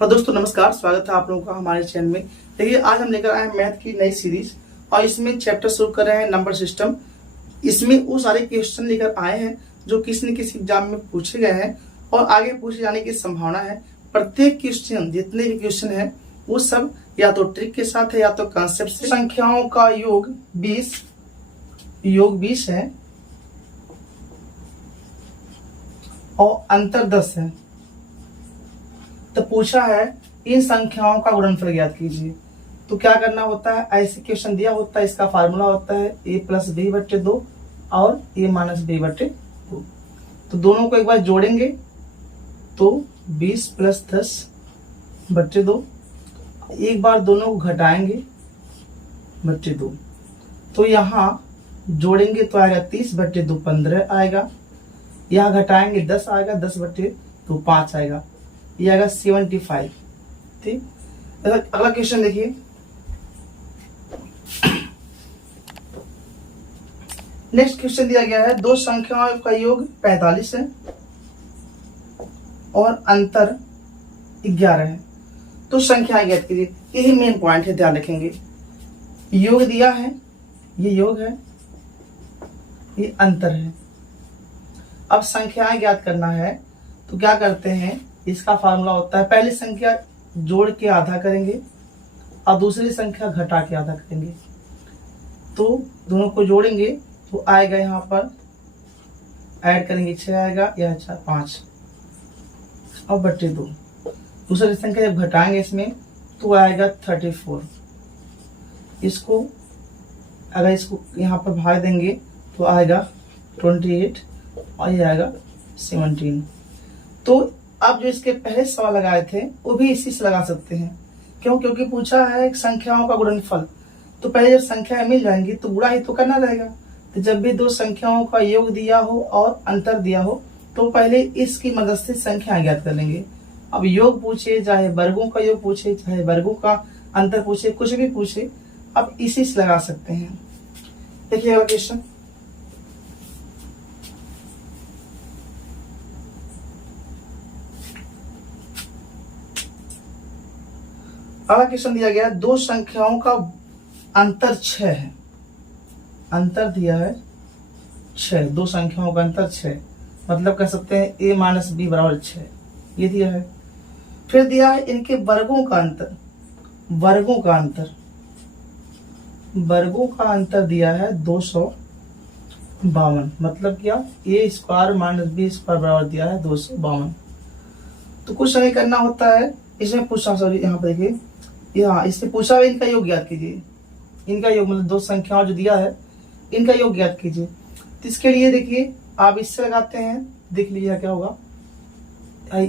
हाँ दोस्तों नमस्कार, स्वागत है आप लोगों का हमारे चैनल में। देखिए आज हम लेकर आए हैं मैथ की नई सीरीज और इसमें चैप्टर शुरू कर रहे हैं नंबर सिस्टम। इसमें वो सारे क्वेश्चन लेकर आए हैं जो किसी न किसी एग्जाम में पूछे गए हैं और आगे पूछे जाने की संभावना है। प्रत्येक क्वेश्चन जितने भी क्वेश्चन है वो सब या तो ट्रिक के साथ है या तो कॉन्सेप्ट से। संख्याओं का योग 20 है और अंतर 10 है। तो पूछा है इन संख्याओं का गुणनफल ज्ञात कीजिए। तो क्या करना होता है, ऐसे क्वेश्चन दिया होता है, इसका फार्मूला होता है a+b/2 और a-b/2। तो दोनों को एक बार जोड़ेंगे तो 20 + 10/2। एक बार दोनों को घटाएंगे 2। तो यहाँ जोड़ेंगे तो आएगा 30/2 15 आएगा। यहाँ घटाएंगे 10 आएगा, 10/2 5 आएगा, ये आएगा 75। ठीक, अगला क्वेश्चन देखिए। नेक्स्ट क्वेश्चन दिया गया है दो संख्याओं का योग 45 है और अंतर 11 है। तो संख्याएं ज्ञात कीजिए। यही मेन पॉइंट है, ध्यान रखेंगे। योग दिया है, ये योग है, ये अंतर है। अब संख्याएं ज्ञात करना है तो क्या करते हैं, इसका फार्मूला होता है पहली संख्या जोड़ के आधा करेंगे और दूसरी संख्या घटा के आधा करेंगे। तो दोनों को जोड़ेंगे तो आएगा, यहाँ पर ऐड करेंगे 6 आएगा, यह 5 और 2। दूसरी संख्या जब घटाएंगे इसमें तो आएगा 34। इसको अगर इसको यहाँ पर भाग देंगे तो आएगा 28 और ये आएगा 17। तो अब जो इसके पहले सवाल लगाए थे वो भी इसी से लगा सकते हैं। क्यों? क्योंकि पूछा है संख्याओं का गुणनफल। तो पहले जब संख्याएं मिल जाएंगी तो गुणा ही तो करना रहेगा। तो जब भी दो संख्याओं का योग दिया हो और अंतर दिया हो तो पहले इसकी मदद से संख्याएं ज्ञात कर लेंगे। अब योग पूछे, चाहे वर्गों का योग पूछे, चाहे वर्गों का अंतर पूछे, कुछ भी पूछे, अब इसी से लगा सकते हैं। देखिए अगला क्वेश्चन। अगला क्वेश्चन दिया गया दो संख्याओं का अंतर 6 है। अंतर दिया है 6, दो संख्याओं का अंतर 6, मतलब कह सकते हैं a-b = 6, ये दिया है। फिर दिया है इनके वर्गों का अंतर। वर्गों का अंतर दिया है 252, मतलब क्या, a² - b² बराबर दिया है 252। तो कुछ नहीं करना होता है, इसमें पूछा, सॉरी यहाँ पर देखिए, यहाँ इससे पूछा है इनका योग ज्ञात कीजिए। इनका योग मतलब दो संख्याओं जो दिया है इनका योग ज्ञात कीजिए। तो इसके लिए देखिए आप इससे लगाते हैं, देख लीजिए क्या होगा। a² -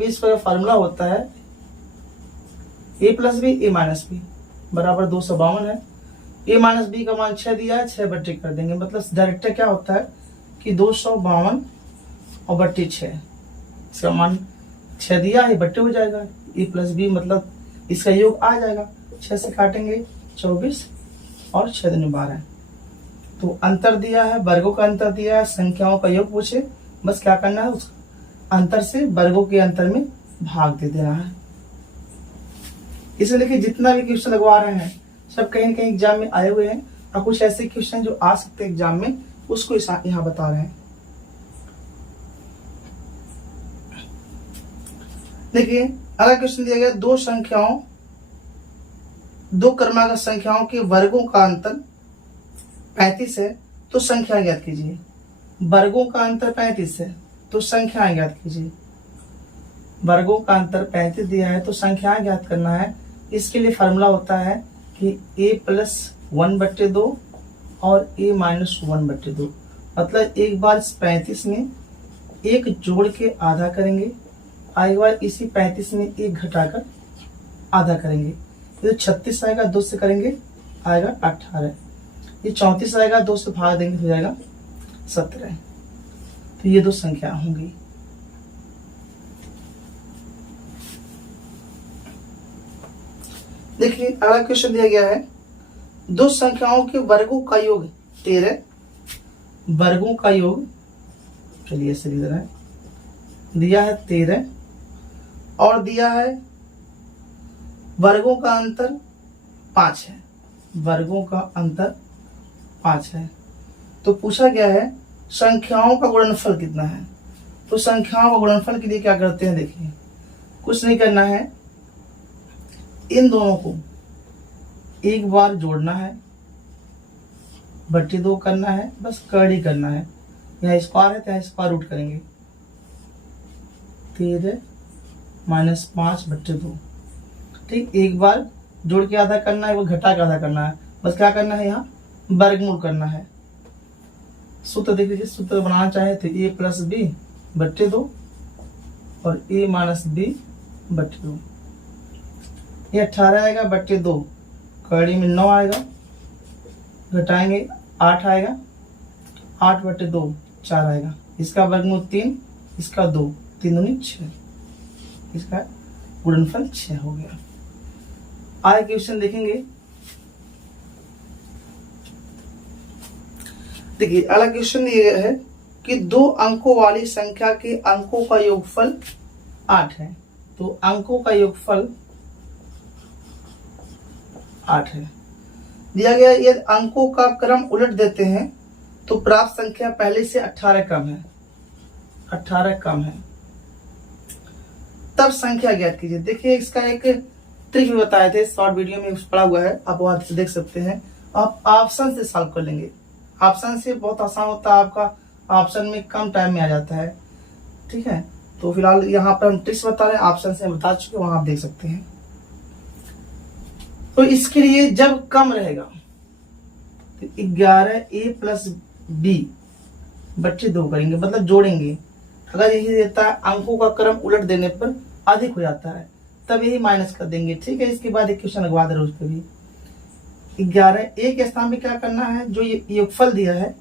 b² का फार्मूला होता है a+b a-b बराबर 252 है। a-b का मान 6 दिया है, 6/2 कर देंगे, मतलब डायरेक्ट क्या होता है कि 252 और 6, इसका मान 6 दिया है, बट्टे हो जाएगा। a+b मतलब इसका योग आ जाएगा। 6 से काटेंगे 24 और 6 दूनी 12। तो अंतर दिया है, वर्गों का अंतर दिया है, संख्याओं का योग पूछे, बस क्या करना है, उस अंतर से वर्गों के अंतर में भाग दे देना है। इसे देखिए जितना भी क्वेश्चन लगवा रहे हैं सब कहीं न कहीं एग्जाम में आए हुए हैं और कुछ ऐसे क्वेश्चन जो आ सकते हैं एग्जाम में उसको यहाँ बता रहे हैं। देखिए अगला क्वेश्चन दिया गया दो क्रमागत संख्याओं के वर्गों का अंतर 35 है, तो संख्या ज्ञात कीजिए। वर्गों का अंतर 35 है तो संख्याएं ज्ञात कीजिए। वर्गों का अंतर 35 दिया है तो संख्याएं ज्ञात करना है। इसके लिए फार्मूला होता है कि a+1/2 और a-1/2, मतलब एक बार इस 35 में एक जोड़ के आधा करेंगे, एक बार इसी 35 में एक घटाकर आधा करेंगे। ये 36 आएगा, 2 से करेंगे आएगा 18, ये 34 आएगा, 2 से भाग देंगे हो जाएगा 17। तो ये दो संख्या होंगी। देखिए अगला क्वेश्चन दिया गया है दो संख्याओं के वर्गों का योग 13, वर्गों का योग, चलिए ऐसे लिख रहे हैं, दिया है 13 और दिया है वर्गों का अंतर 5 है, वर्गों का अंतर 5 है। तो पूछा गया है संख्याओं का गुणनफल कितना है। तो संख्याओं का गुणनफल के लिए क्या करते हैं, देखिए कुछ नहीं करना है, इन दोनों को एक बार जोड़ना है, बट्टे 2 करना है, बस कड़ी करना है। यहाँ स्क्वायर है तो यहाँ स्क्वायर रूट करेंगे, 13 माइनस 5 बट्टे 2। ठीक, एक बार जोड़ के आधा करना है, वो घटा के आधा करना है, बस क्या करना है यहाँ वर्गमूल करना है। सूत्र देख लीजिए, सूत्र बनाना चाहे तो a प्लस बी बट्टे 2 और a माइनस बी बट्टे 2। ये 18 आएगा बट्टे 2, कड़ी में 9 आएगा, घटाएंगे 8 आएगा, 8 बट्टे 2 4 आएगा, इसका वर्गमूल 3, इसका 2, 3 दूनी 6, इसका गुणनफल 6 हो गया। आगे क्वेश्चन देखेंगे। देखिए अगला क्वेश्चन ये है कि 2 अंकों वाली संख्या के अंकों का योगफल 8 है। तो अंकों का योगफल 8 है दिया गया। यदि अंकों का क्रम उलट देते हैं तो प्राप्त संख्या पहले से 18 कम है, 18 कम है, तब संख्या ज्ञात कीजिए। देखिए इसका एक ट्रिक भी बताए थे, शॉर्ट वीडियो में पड़ा हुआ है, आप वहां से देख सकते हैं। आप ऑप्शन से सॉल्व कर लेंगे, ऑप्शन से बहुत आसान होता है, आपका ऑप्शन में कम टाइम में आ जाता है। ठीक है, तो फिलहाल यहाँ पर हम ट्रिक्स बता रहे हैं, ऑप्शन से बता चुके, वहां आप देख सकते हैं। तो इसके लिए जब कम रहेगा तो 11a प्लस बी बट्टे 2 करेंगे, मतलब जोड़ेंगे। अगर यही देता है अंकों का क्रम उलट देने पर अधिक हो जाता है, तब यही माइनस कर देंगे। ठीक है, इसके बाद एक क्वेश्चन लगवा दे रहे उस पर भी। 11a के स्थान में क्या करना है, जो ये योगफल दिया है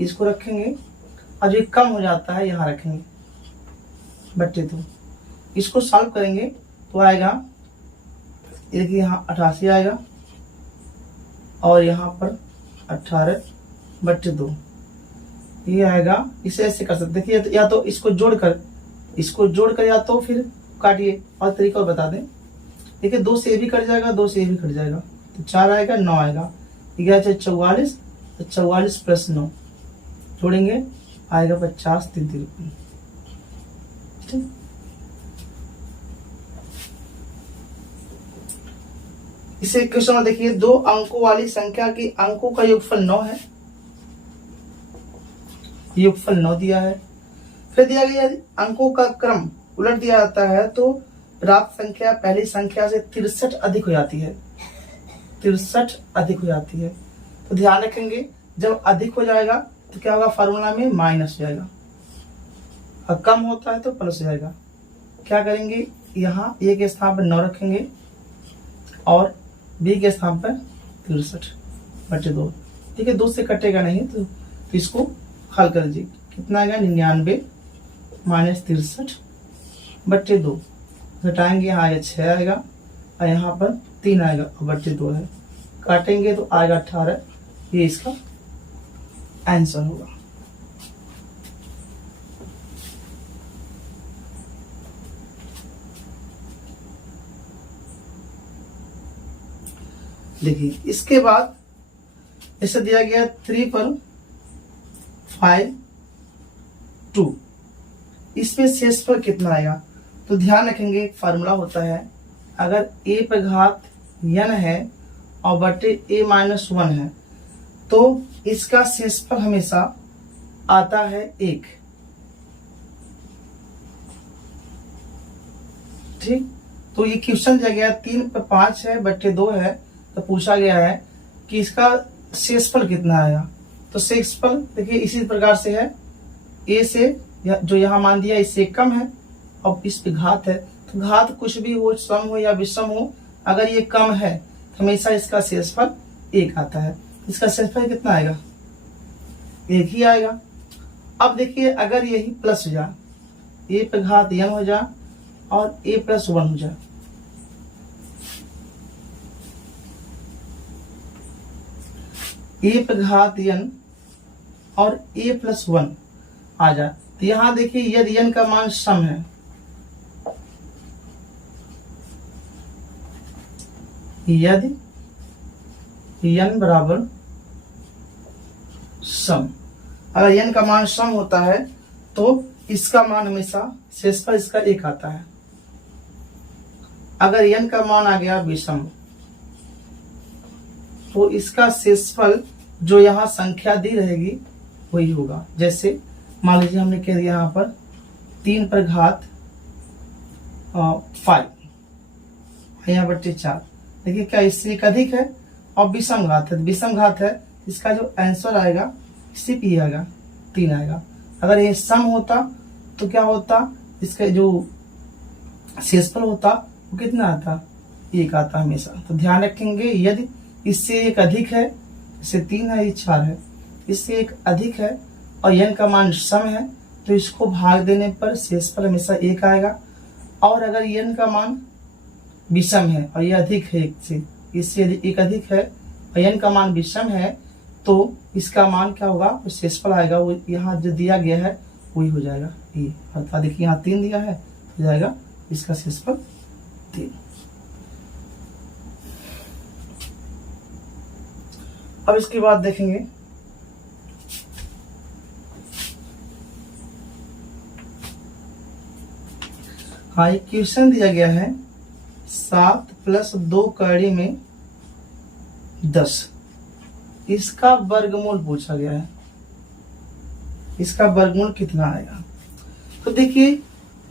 इसको रखेंगे, और जो कम हो जाता है यहाँ रखेंगे बट्टे 2। इसको सॉल्व करेंगे तो आएगा, देखिए यहाँ 88 आएगा और यहाँ पर 18 बट्टे 2 ये आएगा। इसे ऐसे कर सकते, देखिए या तो इसको जोड़कर या तो फिर काटिए, और तरीका और बता दें। देखिए 2 से ये भी कट जाएगा, 2 से ये भी कट जाएगा, तो 4 आएगा, 9 आएगा, 11 44, तो 44 प्लस 9 जोड़ेंगे आएगा 50, 3 रुपये। ठीक, इसे क्वेश्चन में देखिए, 2 अंकों वाली संख्या की अंकों का योगफल 9 है, योगफल 9 दिया है। फिर दिया गया अंकों का क्रम उलट दिया जाता है तो प्राप्त संख्या पहली संख्या से 63 अधिक हो जाती है, 63 अधिक हो जाती है। तो ध्यान रखेंगे जब अधिक हो जाएगा तो क्या होगा, फार्मूला में माइनस हो जाएगा, और कम होता है तो प्लस हो जाएगा। क्या करेंगे, यहाँ ए के स्थान पर 9 रखेंगे और बी के स्थान पर 63 बट्टे 2। ठीक है, 2 से कटेगा नहीं, तो इसको हल कर दीजिए। कितना आएगा, 99 माइनस 63 बट्टे 2, घटाएंगे यहाँ आएगा 6 आएगा, और यहाँ पर 3 आएगा और बट्टे 2 है, काटेंगे तो आएगा 18। ये इसका आंसर होगा। देखिए इसके बाद ऐसे दिया गया 3 पर 5 2, इसमें शेषफल कितना आएगा। तो ध्यान रखेंगे एक फार्मूला होता है, अगर a पर घात n है और बटे a माइनस 1 है तो इसका शेषफल हमेशा आता है 1। ठीक, तो ये क्वेश्चन दिया गया 3 पर 5 है बटे 2 है, तो पूछा गया है कि इसका शेषफल कितना आएगा। तो शेषफल देखिए इसी प्रकार से है, a से जो यहाँ मान दिया इससे कम है और इस पे घात है, तो घात कुछ भी हो, सम हो या विषम हो, अगर ये कम है तो हमेशा इसका शेषफल 1 आता है। इसका शेषफल कितना आएगा, 1 ही आएगा। अब देखिए अगर यही प्लस हो जाए, a पे घात n हो जाए और a प्लस 1 हो जाए, a पे घात n और a प्लस 1 आ जाए, तो यहाँ देखिए यदि n का मान सम है यदि n बराबर सम, अगर n का मान सम होता है तो इसका मान हमेशा शेषफल इसका 1 आता है। अगर n का मान आ गया विषम तो इसका शेषफल जो यहाँ संख्या दी रहेगी वही होगा। जैसे मान लीजिए हमने कह दिया यहाँ पर 3 पर घात 5, यहाँ पर 4, देखिए क्या इससे एक अधिक है और विषम घात है। विषम घात है, इसका जो आंसर आएगा सिर्फ ये आएगा 3 आएगा। अगर ये सम होता तो क्या होता, इसका जो शेषफल होता वो कितना आता, 1 आता हमेशा। तो ध्यान रखेंगे यदि इससे एक अधिक है, इससे 3 है, ये 4 है, इससे एक अधिक है और n का मान सम है तो इसको भाग देने पर शेषफल हमेशा 1 आएगा। और अगर n का मान विषम है और ये अधिक है 1 से, इससे एक अधिक है और n का मान विषम है तो इसका मान क्या होगा, शेषफल आएगा वो यहाँ जो दिया गया है वही हो जाएगा ये। अर्थात देखिए यहाँ 3 दिया है हो जाएगा इसका शेषफल 3। अब इसके बाद देखेंगे हाँ, एक क्वेश्चन दिया गया है 7 + 2 कड़ी में 10, इसका वर्गमूल पूछा गया है। इसका वर्गमूल कितना आएगा? तो देखिए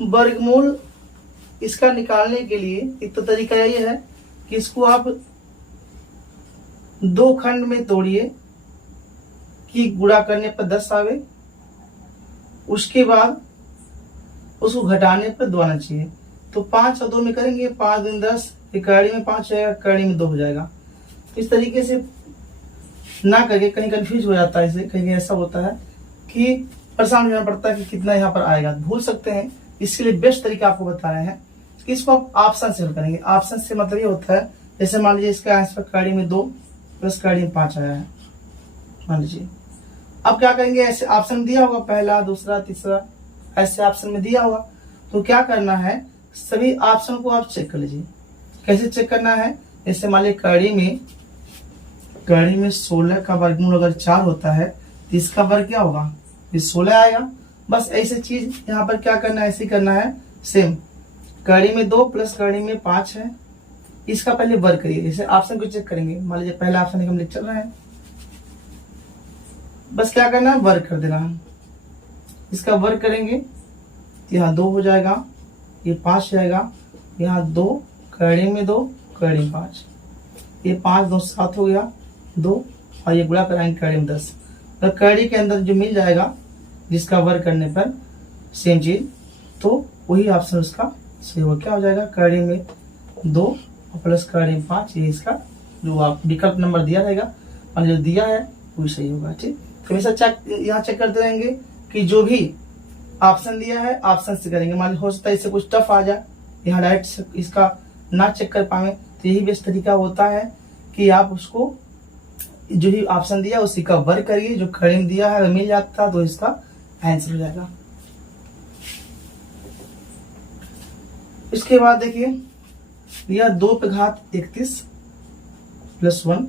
वर्गमूल इसका निकालने के लिए एक तो तरीका ये है कि इसको आप 2 खंड में तोड़िए कि गुणा करने पर 10 आवे, उसके बाद उसको घटाने पर 2 आना चाहिए। तो 5 और 2 में करेंगे, 5 दूनी 10, कड़ी में 5 आएगा, कड़ी में 2 हो जाएगा। इस तरीके से ना करके कहीं कंफ्यूज हो जाता है, इसे कहीं ऐसा होता है कि परेशान होना पड़ता है कि कितना यहाँ पर आएगा, भूल सकते हैं। इसके लिए बेस्ट तरीका आपको बता रहे हैं कि इसको आप ऑप्शन से हल करेंगे। ऑप्शन से मतलब ये होता है, जैसे मान लीजिए इसका आंसर कड़ी में 2 + कड़ी में 5 आया है मान लीजिए। अब क्या करेंगे, ऐसे ऑप्शन में दिया होगा पहला, दूसरा, तीसरा, ऐसे ऑप्शन में दिया होगा तो क्या करना है, सभी ऑप्शन को आप चेक कर लीजिए। कैसे चेक करना है, जैसे मान लीजिए कड़ी में 16 का वर्गमूल अगर 4 होता है तो इसका वर्ग क्या होगा, ये 16 आएगा। बस ऐसी चीज यहाँ पर क्या करना है, ऐसे करना है सेम। कड़ी में 2 + कड़ी में 5 है, इसका पहले वर्ग करिए। जैसे ऑप्शन को चेक करेंगे, मान लीजिए पहला ऑप्शन हम लिख चल रहे हैं, बस क्या करना है, वर्ग कर देना है। इसका वर्ग करेंगे तो यहाँ 2 हो जाएगा, ये 5 जाएगा, यहाँ 2 कड़ी में 2 कड़ी में 5, ये 5 2 7 हो गया 2, और ये गुणा कराएंगे कड़ी में 10। तो कड़ी के अंदर जो मिल जाएगा जिसका वर्ग करने पर सेम चीज, तो वही ऑप्शन उसका सही होगा। क्या हो जाएगा, कड़ी में 2 प्लस कड़ी में 5, ये इसका जो आप विकल्प नंबर दिया रहेगा और जो दिया है वही सही होगा। ठीक, हमेशा यहाँ चेक करते रहेंगे कि जो भी ऑप्शन दिया है ऑप्शन से करेंगे। मान लीजिए हो सकता है इससे कुछ टफ आ जाए, यहाँ डायरेक्ट इसका ना चेक कर पाए, तो यही बेस्ट तरीका होता है कि आप उसको जो भी ऑप्शन दिया उसी का वर्ग करिए, जो खड़े में दिया है अगर मिल जाता तो इसका आंसर हो जाएगा। इसके बाद देखिए यह 2 पे घात 31 + 1,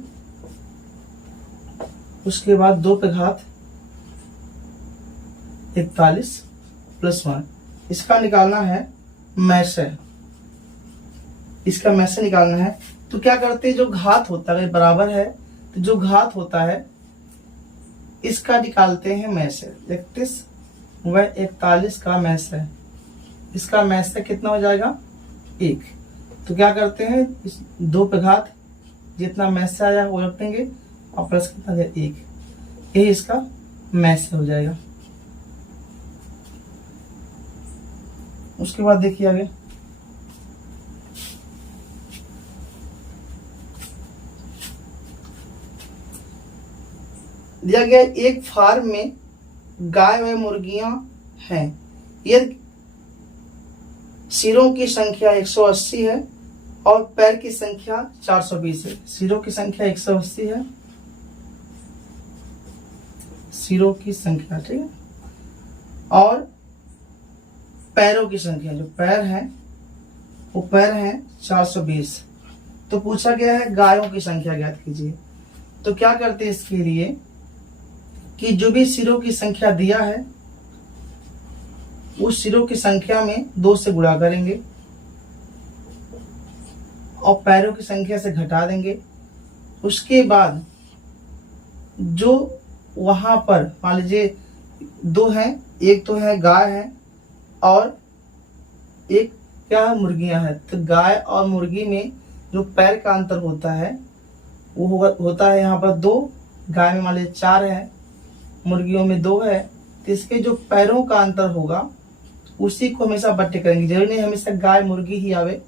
उसके बाद 2 पे घात 41 + 1, इसका निकालना है मैसे, इसका मैसे निकालना है। तो क्या करते हैं, जो घात होता है बराबर है तो जो घात होता है इसका निकालते हैं मैसे। 31 व 41 का मैसे, इसका मैसे कितना हो जाएगा 1। तो क्या करते हैं, इस 2 पे घात जितना मैसे आया वो रखेंगे और प्लस कितना 1, यही इसका मैसे हो जाएगा। उसके बाद देखिए आगे दिया गया, एक फार्म में गाय व मुर्गियां हैं, यदि सिरों की संख्या 180 है और पैर की संख्या 420 है। सिरों की संख्या 180 है, सिरों की संख्या, ठीक है, और पैरों की संख्या, जो पैर हैं वो पैर हैं 420। तो पूछा गया है गायों की संख्या ज्ञात कीजिए। तो क्या करते हैं इसके लिए कि जो भी सिरों की संख्या दिया है उस सिरों की संख्या में 2 से गुणा करेंगे और पैरों की संख्या से घटा देंगे। उसके बाद जो वहां पर मान लीजिए 2 हैं, एक तो है गाय है और एक क्या मुर्गियां हैं, तो गाय और मुर्गी में जो पैर का अंतर होता है वो होता है यहाँ पर 2, गाय में मान लीजिए 4 है, मुर्गियों में 2 है, तो इसके जो पैरों का अंतर होगा उसी को हमेशा बट्टे करेंगे। जरूरी नहीं हमेशा गाय मुर्गी ही आवे,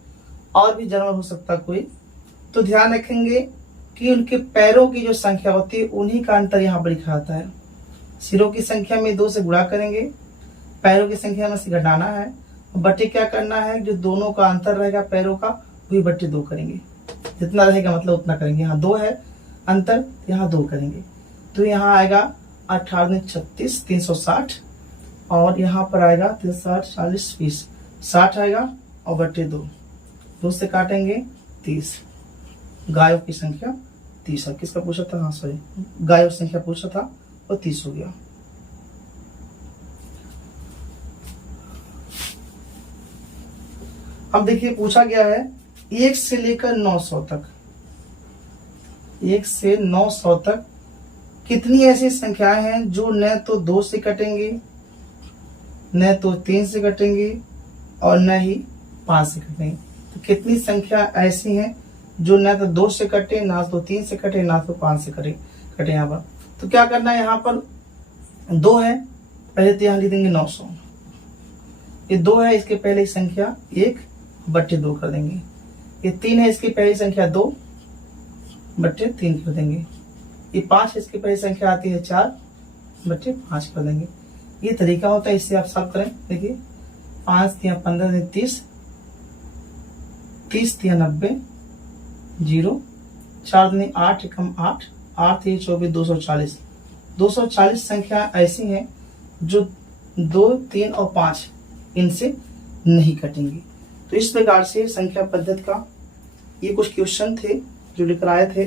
और भी जानवर हो सकता कोई। तो ध्यान रखेंगे कि उनके पैरों की जो संख्या होती है उन्हीं का अंतर यहाँ पर लिखा आता है। सिरों की संख्या में 2 से गुणा करेंगे, पैरों की संख्या में से घटाना है, बट्टे क्या करना है, जो दोनों का अंतर रहेगा पैरों का वही बट्टे 2 करेंगे। जितना रहेगा मतलब उतना करेंगे। यहाँ 2 है अंतर, यहाँ 2 करेंगे, तो यहाँ आएगा 18 36 360 और यहाँ पर आएगा 60 40 20 60 आएगा और बट्टे 2 से काटेंगे 30। गायों की संख्या 30 है। किसका पूछा था? हाँ सॉरी, गायों की संख्या पूछा था और 30 हो गया। अब देखिए पूछा गया है 1 से लेकर 900 तक, 1 से 900 तक कितनी ऐसी संख्याएं हैं जो न तो 2 से कटेंगे, न तो 3 से कटेंगे और न ही 5 से कटेंगे। तो कितनी संख्या ऐसी हैं जो न तो 2 से कटे, ना तो 3 से कटे, ना तो 5 से कटे यहाँ पर। तो क्या करना है, यहाँ पर 2 है, पहले तो यहाँ लिख देंगे 900। ये 2 है, इसके पहले संख्या 1 बट्टे 2 कर देंगे। ये 3 है, इसकी पहली संख्या 2 बट्टे 3 कर देंगे। ये 5 है, इसकी पहली संख्या आती है 4 बट्टे 5 कर देंगे। ये तरीका होता है, इससे आप सब करें। देखिए 5 3 15 30 30 3 90 0 4 2 8 एकम 8 8 3 24 240 240 संख्या ऐसी हैं जो 2 3 और 5 इनसे नहीं कटेंगी। तो इस प्रकार से संख्या पद्धति का ये कुछ क्वेश्चन थे जो लेकर आए थे।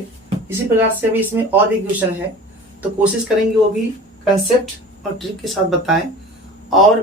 इसी प्रकार से अभी इसमें और भी क्वेश्चन है, तो कोशिश करेंगे वो भी कंसेप्ट और ट्रिक के साथ बताएं। और